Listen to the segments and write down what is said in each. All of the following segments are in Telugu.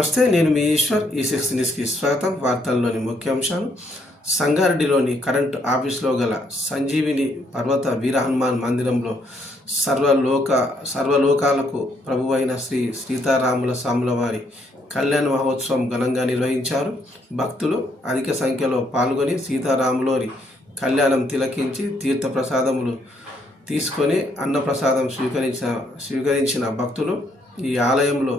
నమస్తే, నేను మీ ఈశ్వర్. ఈ6 న్యూస్కి స్వాగతం. వార్తల్లోని ముఖ్యాంశాలు. సంగారెడ్డిలోని కరెంటు ఆఫీసులో గల సంజీవిని పర్వత వీర హనుమాన్ మందిరంలో సర్వలోకాలకు ప్రభువైన శ్రీ సీతారాముల స్వాముల వారి కళ్యాణ మహోత్సవం ఘనంగా నిర్వహించారు. భక్తులు అధిక సంఖ్యలో పాల్గొని సీతారాములోని కళ్యాణం తిలకించి తీర్థ ప్రసాదములు తీసుకొని అన్నప్రసాదం స్వీకరించిన భక్తులు ఈ ఆలయంలో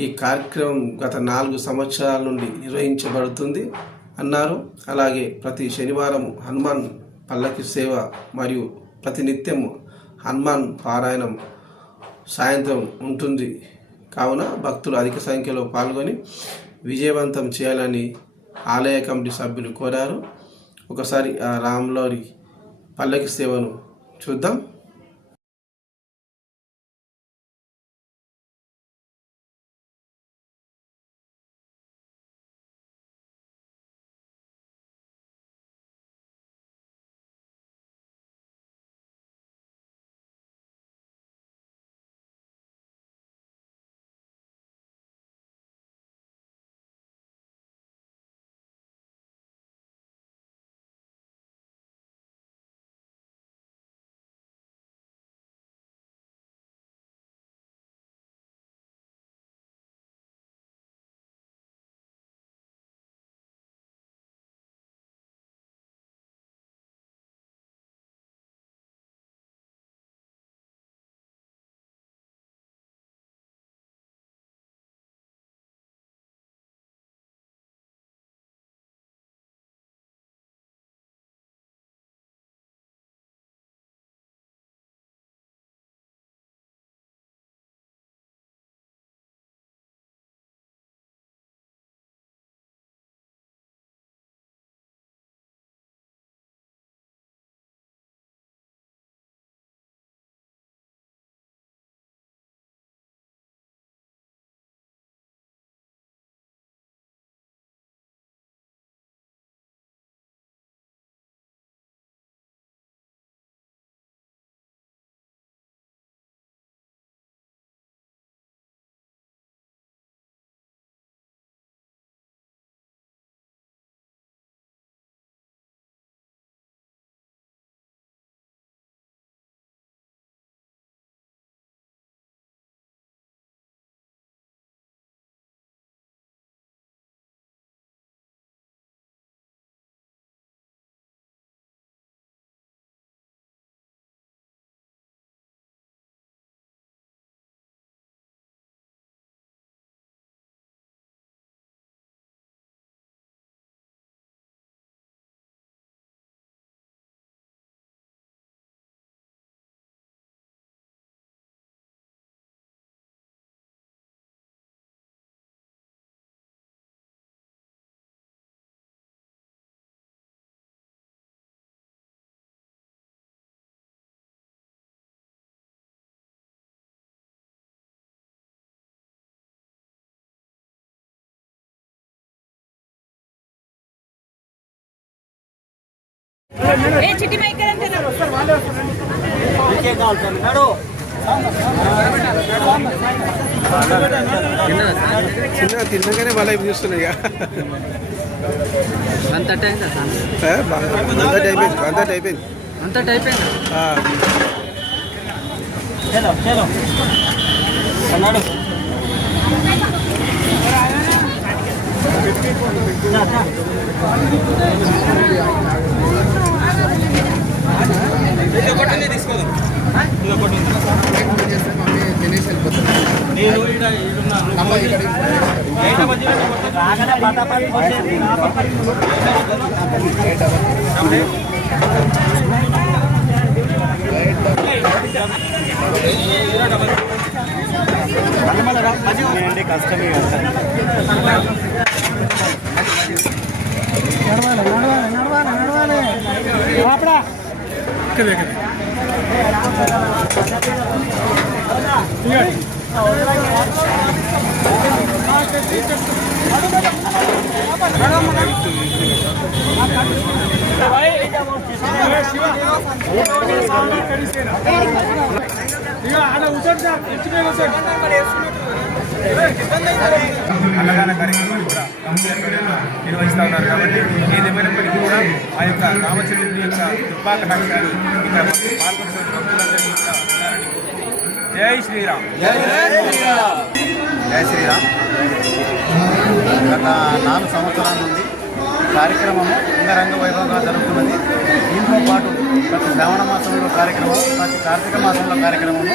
ఈ కార్యక్రమం గత 4 సంవత్సరాల నుండి నిర్వహించబడుతుంది అన్నారు. అలాగే ప్రతి శనివారం హనుమాన్ పల్లకి సేవ మరియు ప్రతినిత్యం హనుమాన్ పారాయణం సాయంత్రం ఉంటుంది. కావున భక్తులు అధిక సంఖ్యలో పాల్గొని విజయవంతం చేయాలని ఆలయ కమిటీ సభ్యులు కోరారు. ఒకసారి ఆ రాములవారి పల్లకి సేవను చూద్దాం. చిట్టి మైకర్ అంటే చిన్నగా తిన్నగానే మళ్ళీ చూస్తున్నాయి. అంత అయిపోయింది. కష్టమే అన్నదాన కార్యక్రమాలు కూడా నిర్వహిస్తూ ఉన్నారు. కాబట్టి ఏదేమైనప్పటికీ కూడా ఆ యొక్క రామచంద్రుడి యొక్క కృపా కటాక్షాలు ఇక్కడ పాల్గొన్న భక్తులందరికీ కూడా ఉన్నారని కోరుకుంటున్నాను. జై శ్రీరామ్. జై శ్రీరామ్. గత 4 సంవత్సరాల నుండి కార్యక్రమము అంగరంగ వైభవంగా జరుగుతున్నది. దీంతో పాటు ప్రతి శ్రావణ మాసంలో కార్యక్రమం, ప్రతి కార్తీక మాసంలో కార్యక్రమము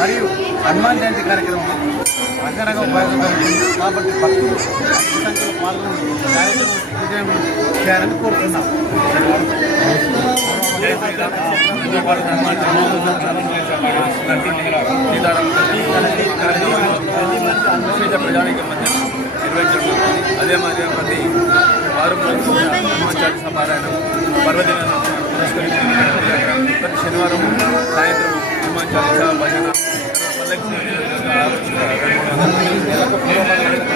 మరియు హనుమాన్ జయంతి కార్యక్రమం అంగరంగ వైభవంగా జరుగుతుంది. కాబట్టి భక్తులు అధిక సంఖ్యలో పాల్గొని కార్యక్రమం విజయం చేయాలని కోరుతున్నాం. ప్రజానికి మధ్య నిర్వహించడం అదే మాదిరి ప్రతి వారం హనుమాన్ చాలీసా పారాయణం పర్వదినాన్ని పురస్కరించి ప్రతి శనివారం సాయంత్రం హనుమాన్ చాలీసా భజన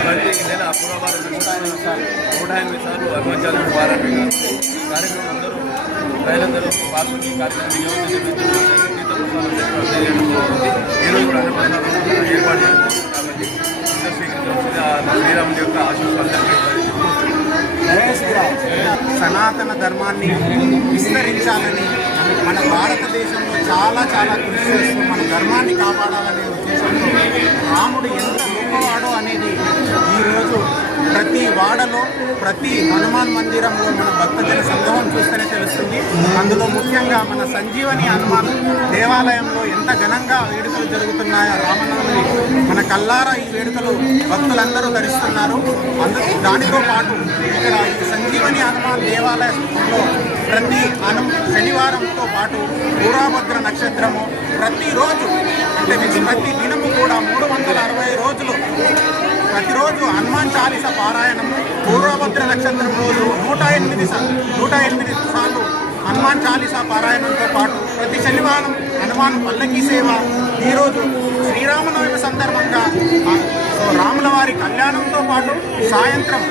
ప్రతి నెల అపూర్వవారం 108 సార్లు హనుమాన్ చాలీసా పారాయణ కార్యక్రమం అందరూ ప్రజలందరూ పాల్గొని కార్యక్రమం ఈరోజు కూడా ఏర్పాటు చేస్తారు. కాబట్టి శ్రీరాముడి యొక్క ఆశీస్సులు సనాతన ధర్మాన్ని విస్తరించాలని మన భారతదేశంలో చాలా కృషి చేస్తూ మన ధర్మాన్ని కాపాడాలనే ఉద్దేశంతో రాముడు ఎంత గొప్పవాడో అనేది ఈరోజు ప్రతి వాడలో ప్రతి హనుమాన్ మందిరంలో మన భక్తజన సంగమం చూస్తేనే తెలుస్తుంది. అందులో ముఖ్యంగా మన సంజీవని హనుమాన్ దేవాలయంలో ఎంత ఘనంగా వేడుకలు జరుగుతున్నాయో రామనవమి మన కల్లారా ఈ వేడుకలు భక్తులందరూ ధరిస్తున్నారు. దానితో పాటు ఇక్కడ ఈ సంజీవని హనుమాన్ దేవాలయంలో ప్రతి శనివారంతో పాటు పూర్వభద్ర నక్షత్రము ప్రతిరోజు అంటే ప్రతి దినము కూడా 360 రోజులు ప్రతిరోజు హనుమాన్ చాలీసా పారాయణము పూర్వభద్ర నక్షత్రం రోజు 108 సార్లు హనుమాన్ చాలీసా పారాయణంతో పాటు ప్రతి శనివారం హనుమాన్ పల్లకి సేవ. ఈరోజు శ్రీరామనవమి సందర్భంగా రాముల వారి కళ్యాణంతో పాటు సాయంత్రం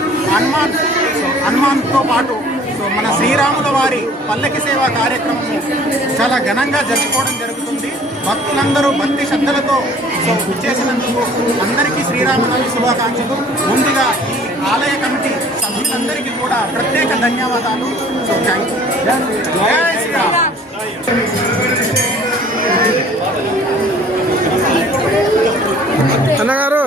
హనుమాన్తో పాటు మన శ్రీరాముల వారి పల్లకి సేవ కార్యక్రమం చాలా ఘనంగా జరుపుకోవడం జరుగుతుంది. భక్తులందరూ భక్తి శ్రద్ధలతో చేసినందుకు అందరికీ శ్రీరామనవమి శుభాకాంక్షలు. ముందుగా ఈ ఆలయ కమిటీ సభ్యులందరికీ కూడా ప్రత్యేక ధన్యవాదాలు. So thank you. జై శ్రీరామ్. అన్నగారు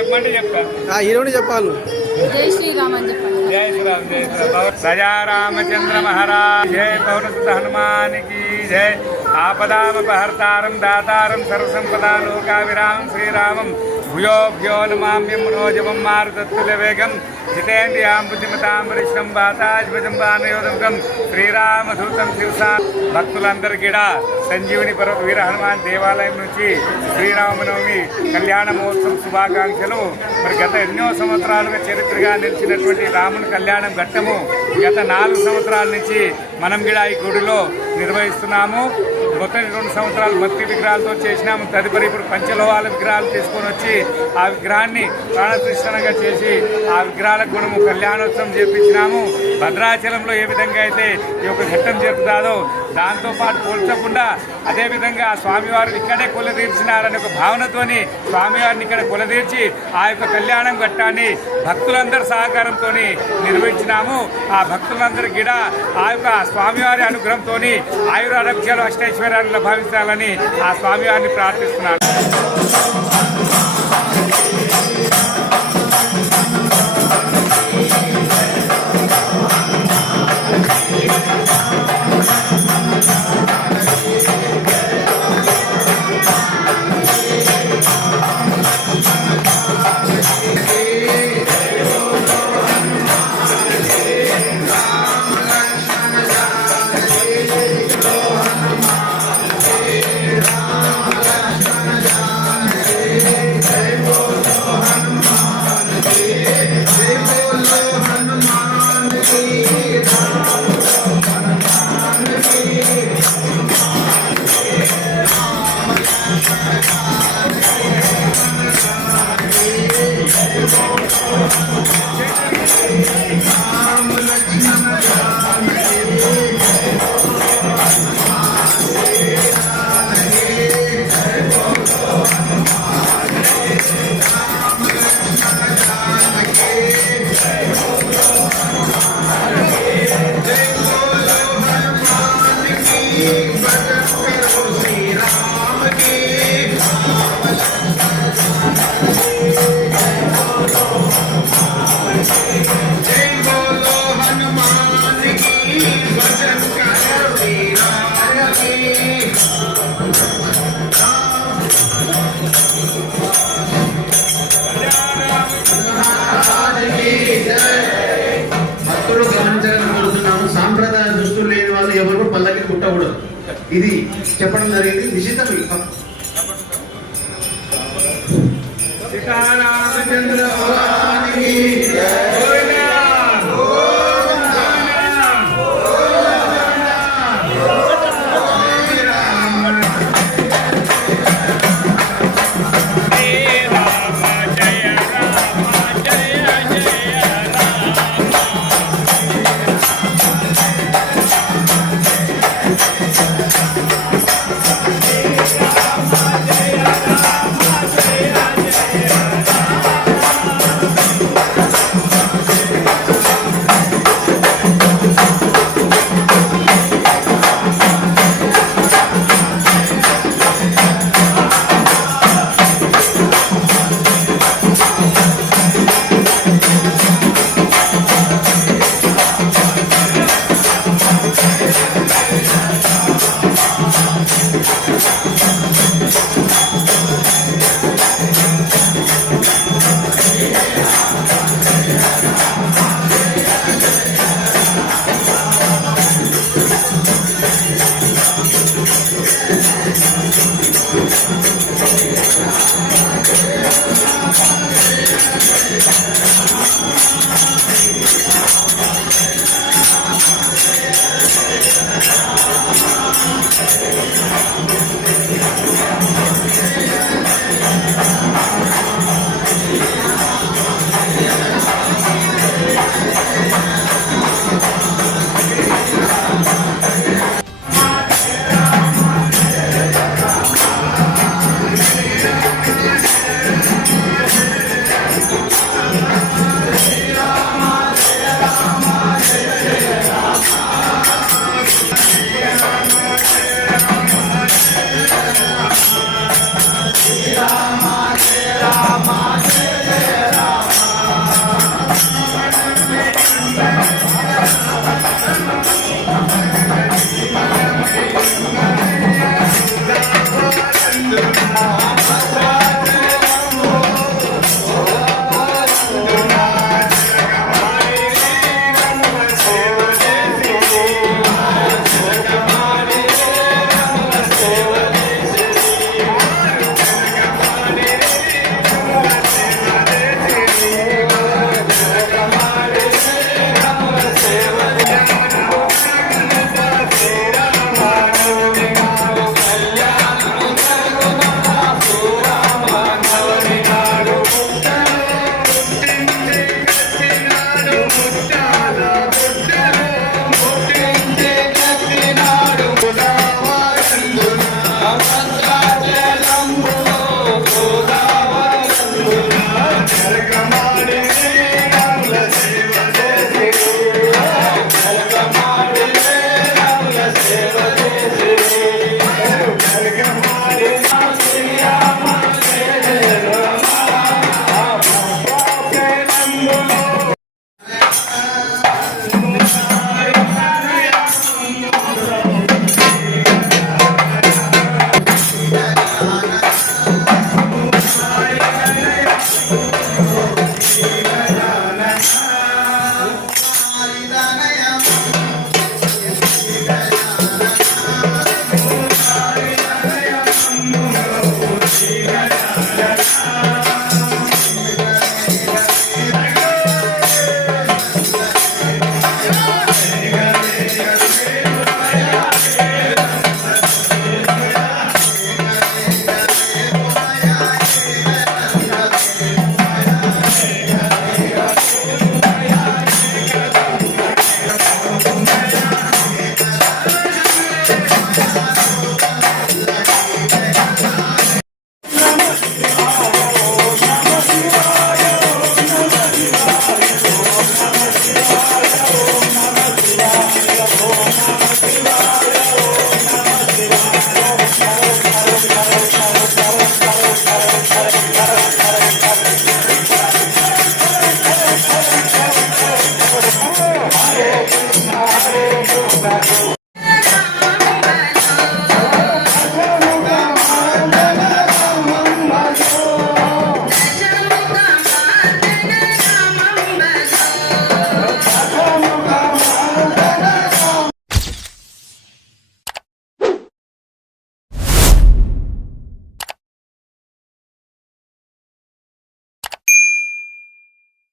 చెప్పమంటే చెప్తా. ఈరోజు చెప్పాలి. జై శ్రీరామ్ అని చెప్పండి. జై శ్రీరామ్. జై శ్రీరామ్. ప్రజా రామచంద్ర మహారాజ్ జై. పౌరసుత హనుమాన్ की जय. आपदामपहर्तारं दातारं सर्वसंपदा लोकाविरामं श्रीरामं भूयो भ्यो नमाम्यं मनोजवं मारुतत्तुल्यवेगं जितेन्द्रियां बुद्धिमतां वरिष्ठं वाताज्वजं वानयोदमुखं శ్రీరామదూతం శిరసా. భక్తులందరికీ సంజీవుని పర్వత వీర హనుమాన్ దేవాలయం నుంచి శ్రీరామనవమి కళ్యాణ మహోత్సవం శుభాకాంక్షలు. మరి గత ఎన్నో సంవత్సరాలుగా చరిత్రగా నిలిచినటువంటి రాముని కళ్యాణం ఘట్టము గత 4 సంవత్సరాల నుంచి మనం కూడా ఈ గుడిలో నిర్వహిస్తున్నాము. మొత్తం 2 సంవత్సరాలు మట్టి విగ్రహాలతో చేసినాము. తదుపరి ఇప్పుడు పంచలోహాల విగ్రహాలు తీసుకొని వచ్చి ఆ విగ్రహాన్ని ప్రాణప్రతిష్ఠగా చేసి ఆ విగ్రహాల గుణము కళ్యాణోత్సవం చేపించినాము. భద్రాచలంలో ఏ విధంగా అయితే ఈ యొక్క ఘట్టం జరుపుతాదో దాంతోపాటు పోల్చకుండా అదేవిధంగా స్వామివారు ఇక్కడే కొలదీర్చినారనే ఒక భావనతోని స్వామివారిని ఇక్కడ కొలదీర్చి ఆ యొక్క కళ్యాణం ఘట్టాన్ని భక్తులందరి సహకారంతో నిర్వహించినాము. ఆ భక్తులందరి గిడ ఆ యొక్క స్వామివారి అనుగ్రహంతో ఆయురారోగ్యాలు అష్టైశ్వర్యాలు లభించాలని ఆ స్వామివారిని ప్రార్థిస్తున్నాను. Jai భక్తులు గమనించాలని కోరుతున్నాము. సాంప్రదాయ దుస్తులు లేని వాళ్ళు ఎవరు పల్లకి కుట్టకూడదు. ఇది చెప్పడం జరిగింది. నిశ్చితం సీతారామచంద్ర భగవానికి జయ. శ్రీరామ